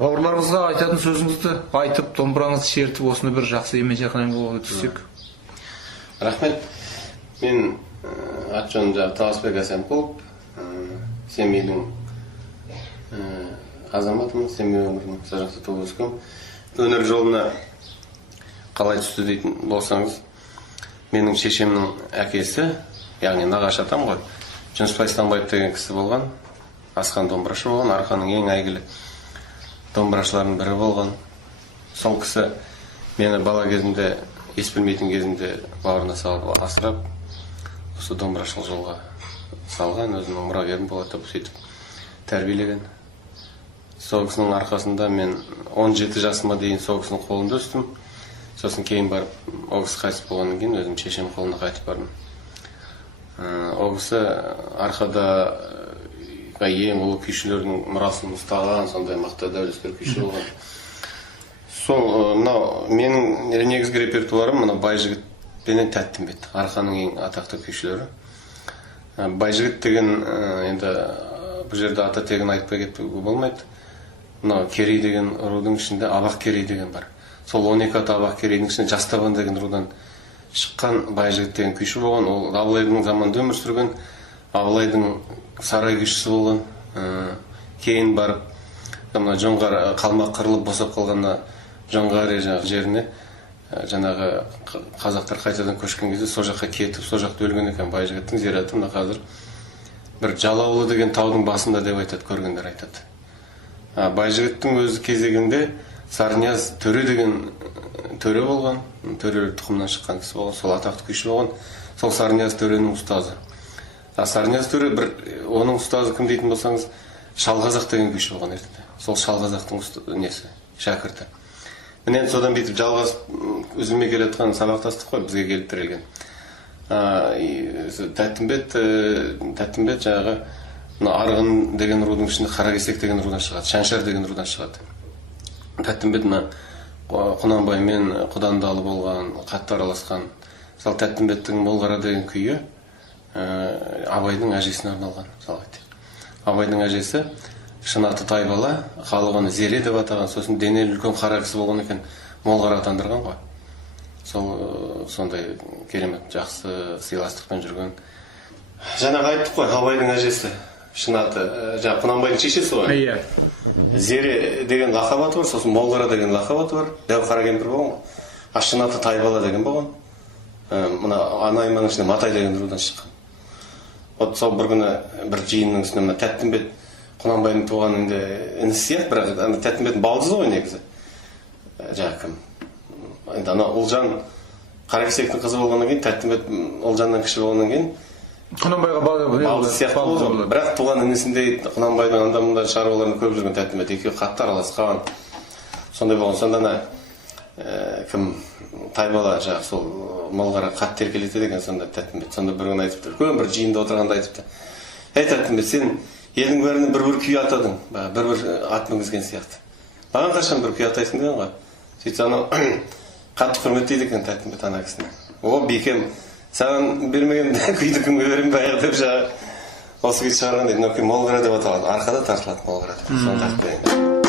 бауырларыңызға айтатын сөзіңізді айтып, домбыраңызды шертіп, осыны бір жақсы емен жақын әңгіме өткізсек. Рахмет. Мен аты-жөнім Таласбек Асенқұлов, Семейдің азаматымын, Семей өңірінің сол жақта туып өскем. Өнер жолына қалай түсті дейтін болсаңыз, менің шешемнің әкесі, яғни нағашы атам ғой, Жүнісбай Станбаев деген кісі болған, асқан домбырашы болған, Арқаның ең әйгілі домбырашылардың бірі болған. Сол кісі мені бала кезімде, ес білмейтін кезімде бауырына салып асырап, осы домбырашылық жолға салған, өзінің мұрагерім болады деп сөйтіп тәрбиелеген. Сол кісінің арқасында мен 17 жасыма дейін сол кісінің қолында өстім. Сосын кейін барып, ол кісі қайтыс болғаннан кейін өзім шешем қолына қайтып бардым. Ол кісі арқада ең ұлы күйшілердің мұрасын ұстаған, сондай мықты дәулескер күйші болған. Сол, мынау менің негізгі репертуарым мына Байжігіт пенен Тәттімбет, Арқаның ең атақты күйшілері. Байжігіт деген енді бұл жерде ата тегін айтпай кетуге болмайды. Мынау Керей деген рудың ішінде Абақ Керей деген бар. Сол 12 ата Абақ Керейдің ішінде Жастабан деген рудан шыққан Байжігіт деген күйші болған. Ол Абылайдың заманында өмір сүрген, Абылайдың сарай күйшісі болған. Кейін барып, Жоңғар қалмақ қырылып босап қалғанда Жоңғар жеріне жаңағы қазақтар қайтадан көшкен кезде сол жаққа кетіп, сол жақта өлген екен. Байжігіттің зираты мына қазір бір Жалаулы деген таудың басында деп айтады, көргендер айтады. Байжігіттің өзі кезегінде Сарнияз төре деген төре болған, төре тұқымнан шыққан кісі болған, сол атақты күйші болған, сол Сарнияз төренің ұстазы. Сарнияз төре бір, оның ұстазы кім дейтін болсаңыз, Шалғазақ деген күйші болған ертеде. Сол Шалғазақтың несі, шәкірті. Мен содан бейтіп жалғасып, үзілме келетқан сабақтастық қой, бізге келіп тірелген. Тәттімбет жаңағы Арғын деген рудың ішінде Қаракесек деген рудан шығады, Шаншар деген рудан шығады. Тәттімбет Құнанбаймен құдандалы болған, қатты араласқан. Мысалы Тәттімбеттің Молғара деген күйі Абайдың әжесіне арналған. Абайдың әжесі Шынаты Тайбала, халық оны Зере деп атаған, сосын денелі үлкен қара кісі болған екен, Молғара атандырған ғой. Сол сондай керемет жақсы сыйластықпен жүрген. Жаңағы айттық қой, Абайдың әжесі Шынаты, жаңағы Құнанбайдың шешесі ғой. Зере деген лақап аты бар, сосын Молғара деген лақап аты бар. Дәу қара кемпір болған ғой. Шынаты Тайбала деген болған. Мына Анайманың ішінде Матай деген рудан шыққан. Вот сол бір күні бір жиынның үстіне Тәттімбет Құнанбайдың туған інісі сияқты, бірақ Тәттімбеттің балдызы ғой негізі. Жаңағы кім? Енді ана Ұлжан Қаракесектің қызы болғаннан кейін, Тәттімбет Ұлжаннан кіші болғаннан кейін Құнанбайға балдыз сияқты болды. Бірақ туған інісінде Құнанбайдың анда-мында шаруаларын көп жүрген Тәттімбет, екеуі қатты араласқан. Сондай болған. Сонда кім Тайбала жаңағы сол Молғара қатты еркелетеді екен, сонда Тәттімбет. Сонда бір күні айтыпты, үлкен бір жиында отырғанда айтыпты. Тәттімбет, сен елдің бәріне бір күй атадың, бір ат мінгізген сияқты. Маған қашан бір күй атайсың деген ғой. Сөйтсе анау қатты құрметтейді екен Тәттімбет ана кісіні. О, бекем, саған бермеген күйді кімге берем баяғы деп жаңағы осы күйді шығарған дейді. Мынау күй Молғара деп аталады, арқада тартылады Молғара деп. Соны тартып берейін.